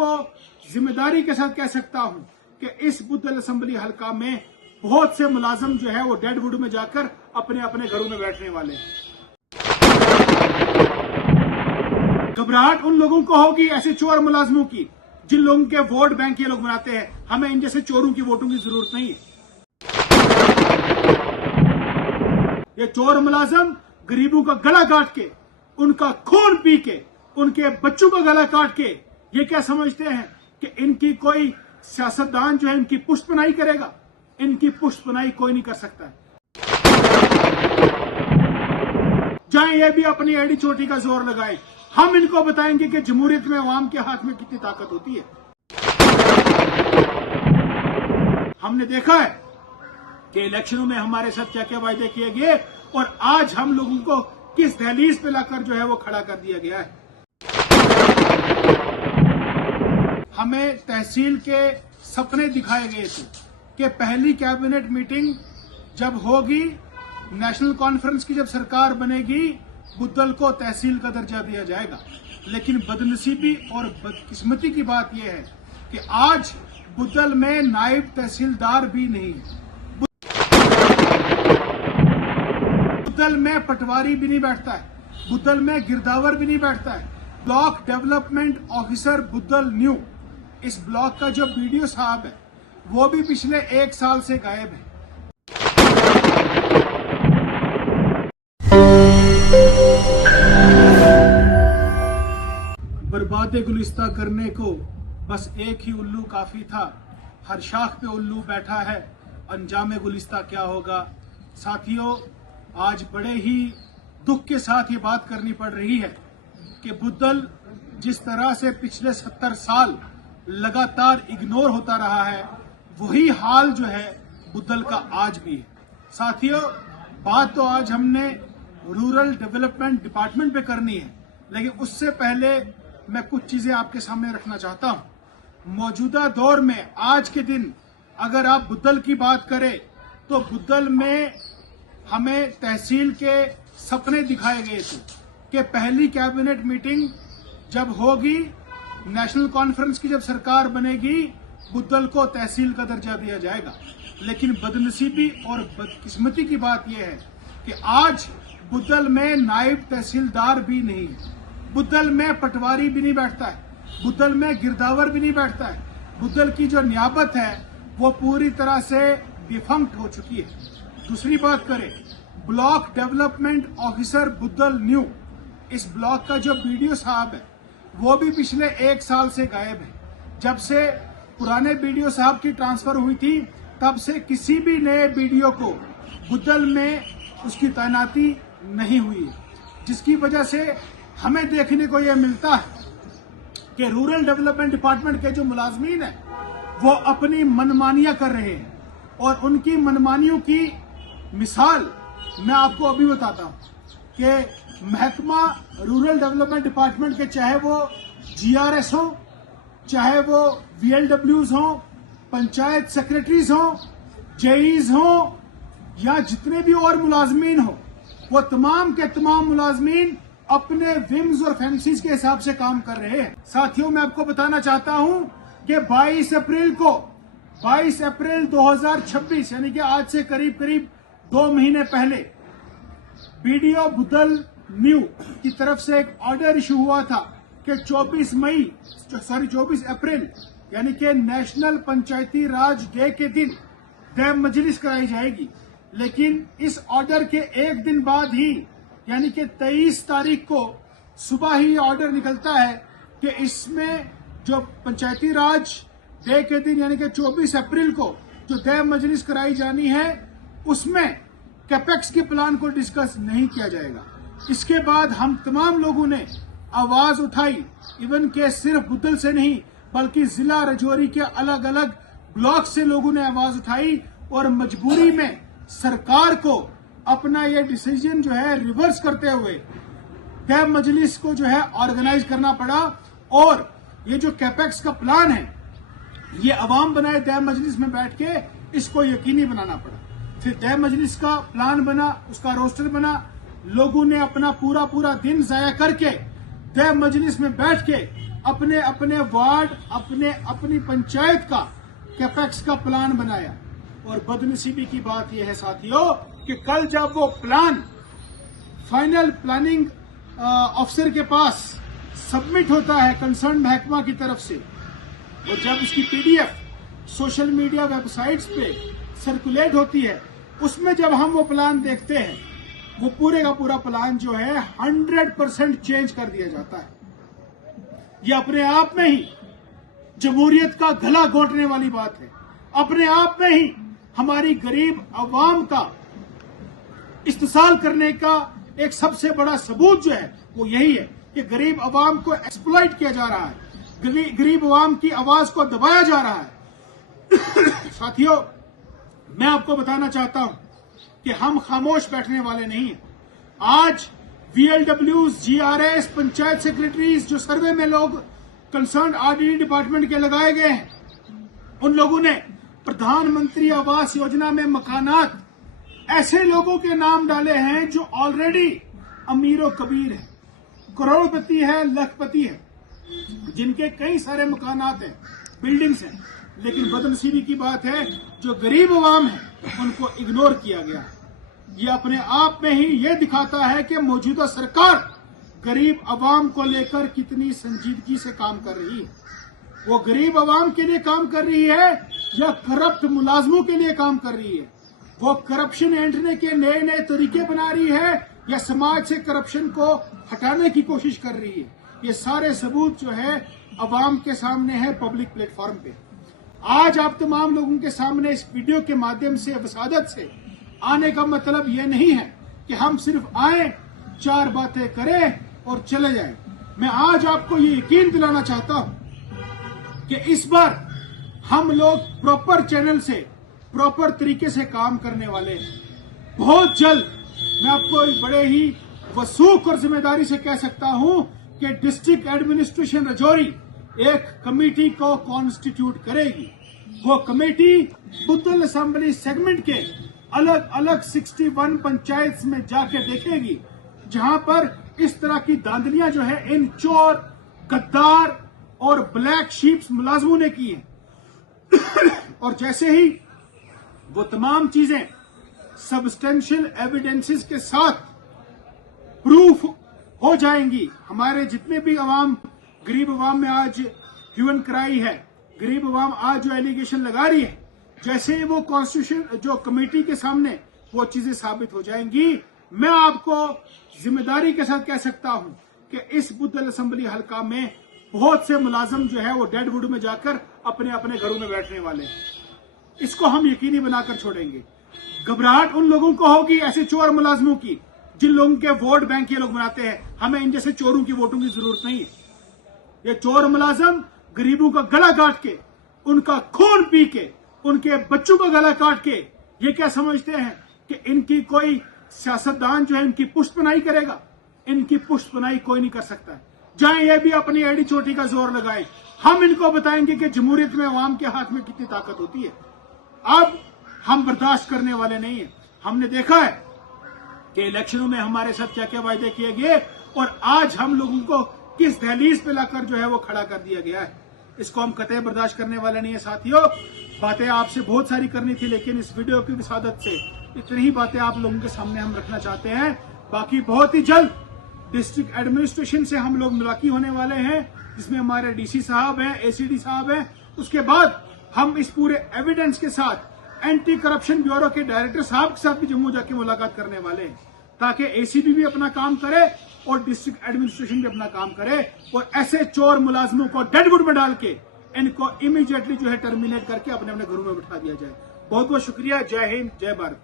आपको जिम्मेदारी के साथ कह सकता हूं कि इस बुद्धल असेंबली हलका में बहुत से मुलाजम जो है वो डेड वुड में जाकर अपने अपने घरों में बैठने वाले हैं। घबराहट उन लोगों को होगी ऐसे चोर मुलाजमों की जिन लोगों के वोट बैंक ये लोग बनाते हैं। हमें इन जैसे चोरों की वोटों की जरूरत नहीं है। ये चोर मुलाजम गरीबों का गला काट के, उनका खून पी के, उनके बच्चों का गला काट के ये क्या समझते हैं कि इनकी कोई सियासतदान जो है इनकी पुष्टपनाही करेगा। इनकी पुष्टपनाही कोई नहीं कर सकता है। चाहे ये भी अपनी एड़ी चोटी का जोर लगाए, हम इनको बताएंगे कि जमहूरियत में अवाम के हाथ में कितनी ताकत होती है। हमने देखा है कि इलेक्शनों में हमारे साथ क्या क्या वायदे किए गए और आज हम लोगों को किस दहलीज पे लाकर जो है वो खड़ा कर दिया गया है। हमें तहसील के सपने दिखाए गए थे कि पहली कैबिनेट मीटिंग जब होगी, नेशनल कॉन्फ्रेंस की जब सरकार बनेगी, बुद्धल को तहसील का दर्जा दिया जाएगा। लेकिन बदनसीबी और बदकिस्मती की बात यह है कि आज बुद्धल में नायब तहसीलदार भी नहीं है। बुद्धल में पटवारी भी नहीं बैठता है। बुद्धल में गिरदावर भी नहीं बैठता है। Block development officer Budhal new, इस ब्लॉक का जो बीडीओ साहब है वो भी पिछले 1 साल से गायब है। बर्बादे गुलिस्ता करने को बस एक ही उल्लू काफी था। हर शाख पे उल्लू बैठा है, अंजामे गुलिस्ता क्या होगा। साथियों, आज बड़े ही दुख के साथ ये बात करनी पड़ रही है कि बुद्धल जिस तरह से पिछले 70 साल लगातार इग्नोर होता रहा है, वही हाल जो है बुद्धल का आज भी है। साथियों, बात तो आज हमने रूरल डेवलपमेंट डिपार्टमेंट पे करनी है, लेकिन उससे पहले मैं कुछ चीजें आपके सामने रखना चाहता हूं। मौजूदा दौर में आज के दिन अगर आप बुद्धल की बात करें तो बुद्धल में हमें तहसील के सपने दिखाए गए थे कि पहली कैबिनेट मीटिंग जब होगी, नेशनल कॉन्फ्रेंस की जब सरकार बनेगी, बुद्धल को तहसील का दर्जा दिया जाएगा। लेकिन बदनसीबी और बदकिस्मती की बात यह है कि आज बुद्धल में नायब तहसीलदार भी नहीं है। बुद्धल में पटवारी भी नहीं बैठता है। बुद्धल में गिरदावर भी नहीं बैठता है। बुद्धल की जो नियाबत है वो पूरी तरह से डिफंक्ट हो चुकी है। दूसरी बात करें, block development officer Budhal new, इस ब्लॉक का जो बीडीओ साहब है वो भी पिछले 1 साल से गायब है। जब से पुराने बीडीओ साहब की ट्रांसफर हुई थी तब से किसी भी नए बीडीओ को बुद्धल में उसकी तैनाती नहीं हुई है, जिसकी वजह से हमें देखने को यह मिलता है कि रूरल डेवलपमेंट डिपार्टमेंट के जो मुलाजमीन हैं वो अपनी मनमानियां कर रहे हैं। और उनकी मनमानियों की मिसाल मैं आपको अभी बताता हूं कि महकमा रूरल डेवलपमेंट डिपार्टमेंट के चाहे वो जीआरएस हो, चाहे वो वीएलडब्ल्यूज हो, पंचायत सेक्रेटरीज हो, जेईज हो या जितने भी और मुलाजमीन हो, वो तमाम के तमाम मुलाजमीन अपने विम्स और फैंसीज के हिसाब से काम कर रहे हैं। साथियों, मैं आपको बताना चाहता हूं कि 22 अप्रैल 2026 यानी कि आज से करीब 2 महीने पहले बीडीओ बुद्धल न्यू की तरफ से एक ऑर्डर इशू हुआ था कि 24 अप्रैल यानी कि नेशनल पंचायती राज डे के दिन दैव मजलिस कराई जाएगी। लेकिन इस ऑर्डर के एक दिन बाद ही यानी कि 23 तारीख को सुबह ही ऑर्डर निकलता है कि इसमें जो पंचायती राज डे के दिन यानी कि 24 अप्रैल को जो दैव मजलिस कराई जानी है उसमें कैपेक्स के प्लान को डिस्कस नहीं किया जाएगा। इसके बाद हम तमाम लोगों ने आवाज उठाई, इवन के सिर्फ बुद्धल से नहीं बल्कि जिला राजौरी के अलग अलग ब्लॉक से लोगों ने आवाज उठाई और मजबूरी में सरकार को अपना ये डिसीजन जो है रिवर्स करते हुए दैव मजलिस को जो है ऑर्गेनाइज करना पड़ा। और ये जो कैपेक्स का प्लान है ये अवाम बनाए दैव मजलिस में बैठ के इसको यकीनी बनाना पड़ा। फिर दैव मजलिस का प्लान बना, उसका रोस्टर बना, लोगों ने अपना पूरा दिन जाया करके दैव मजलिस में बैठ के अपने अपने वार्ड, अपनी पंचायत का कैपेक्स का प्लान बनाया। और बदनसीबी की बात यह है साथियों कि कल जब वो प्लान फाइनल प्लानिंग ऑफिसर के पास सबमिट होता है कंसर्न महकमा की तरफ से, और जब उसकी पीडीएफ सोशल मीडिया वेबसाइट्स पे सर्कुलेट होती है, उसमें जब हम वो प्लान देखते हैं, वो पूरे का पूरा प्लान जो है 100% चेंज कर दिया जाता है। ये अपने आप में ही जमहूरियत का गला घोंटने वाली बात है। अपने आप में ही हमारी गरीब अवाम का इस्तेसाल करने का एक सबसे बड़ा सबूत जो है वो यही है कि गरीब अवाम को एक्सप्लॉइट किया जा रहा है, गरीब अवाम की आवाज को दबाया जा रहा है। साथियों, मैं आपको बताना चाहता हूं कि हम खामोश बैठने वाले नहीं हैं। आज VLWs, GRS, पंचायत सेक्रेटरीज, जो सर्वे में लोग कंसर्न RDD डिपार्टमेंट के लगाए गए हैं, उन लोगों ने प्रधानमंत्री आवास योजना में मकानात ऐसे लोगों के नाम डाले हैं जो ऑलरेडी अमीरो कबीर है, करोड़पति है, लखपति है, जिनके कई सारे मकानात हैं, बिल्डिंग्स हैं, लेकिन बदनसीबी की बात है जो गरीब अवाम है उनको इग्नोर किया गया है। ये अपने आप में ही ये दिखाता है कि मौजूदा सरकार गरीब अवाम को लेकर कितनी संजीदगी से काम कर रही है। वो गरीब अवाम के लिए काम कर रही है या करप्ट मुलाजमों के लिए काम कर रही है? वो करप्शन ऐंठने के नए नए तरीके बना रही है या समाज से करप्शन को हटाने की कोशिश कर रही है? ये सारे सबूत जो है अवाम के सामने है, पब्लिक प्लेटफॉर्म पे। आज आप तमाम लोगों के सामने इस वीडियो के माध्यम से, वसादत से आने का मतलब ये नहीं है कि हम सिर्फ आए, 4 बातें करें और चले जाएं। मैं आज आपको ये यकीन दिलाना चाहता हूं कि इस बार हम लोग प्रॉपर चैनल से, प्रॉपर तरीके से काम करने वाले हैं। बहुत जल्द मैं आपको एक बड़े ही वसूख और जिम्मेदारी से कह सकता हूं कि डिस्ट्रिक्ट एडमिनिस्ट्रेशन राजौरी एक कमेटी को कॉन्स्टिट्यूट करेगी। वो कमेटी बुद्धल असेंबली सेगमेंट के अलग अलग 61 पंचायत में जाके देखेगी जहां पर इस तरह की धांधलियां जो है इन चोर, गद्दार और ब्लैक शीप्स मुलाजमों ने की है। और जैसे ही वो तमाम चीजें सब्सटेंशियल एविडेंसेस के साथ प्रूफ हो जाएंगी, हमारे जितने भी अवाम, गरीब अवाम में आज ह्यूमन क्राई है, गरीब अवाम आज जो एलिगेशन लगा रही है, जैसे ही वो कॉन्स्टिट्यूशन जो कमेटी के सामने वो चीजें साबित हो जाएंगी, मैं आपको जिम्मेदारी के साथ कह सकता हूं कि इस बुद्धल असेंबली हल्का में बहुत से मुलाजम जो है वो डेड वुड में जाकर अपने अपने घरों में बैठने वाले हैं। इसको हम यकीनी बनाकर छोड़ेंगे। घबराहट उन लोगों को होगी, ऐसे चोर मुलाजमों की, जिन लोगों के वोट बैंक ये लोग बनाते हैं। हमें इन जैसे चोरों की वोटों की जरूरत नहीं है। ये चोर मुलाजम गरीबों का गला काट के, उनका खून पी के, उनके बच्चों का गला काट के ये क्या समझते हैं कि इनकी कोई सियासतदान जो है इनकी पुष्टपनाही करेगा? इनकी पुष्टपनाही कोई नहीं कर सकता है। चाहे ये भी अपनी एड़ी चोटी का जोर लगाए, हम इनको बताएंगे कि जमहूरियत में अवाम के हाथ में कितनी ताकत होती है। अब हम बर्दाश्त करने वाले नहीं है। हमने देखा है कि इलेक्शनों में हमारे साथ क्या क्या वायदे किए गए और आज हम लोगों को किस दहलीज पे लाकर जो है वो खड़ा कर दिया गया है। इसको हम कतई बर्दाश्त करने वाले नहीं है। साथियों, बातें आपसे बहुत सारी करनी थी, लेकिन इस वीडियो की विसादत से इतनी ही बातें आप लोगों के सामने हम रखना चाहते हैं। बाकी बहुत ही जल्द डिस्ट्रिक्ट एडमिनिस्ट्रेशन से हम लोग मुलाकात होने वाले हैं, जिसमें हमारे DC साहब हैं, ACD साहब हैं। उसके बाद हम इस पूरे एविडेंस के साथ एंटी करप्शन ब्यूरो के डायरेक्टर साहब के साथ भी जम्मू जाके मुलाकात करने वाले हैं, ताकि ACB भी अपना काम करे और डिस्ट्रिक्ट एडमिनिस्ट्रेशन भी अपना काम करे और ऐसे चोर मुलाजमों को डेडवुड में डाल के इनको इमीडिएटली जो है टर्मिनेट करके अपने अपने घरों में बिठा दिया जाए। बहुत बहुत शुक्रिया। जय हिंद, जय भारत।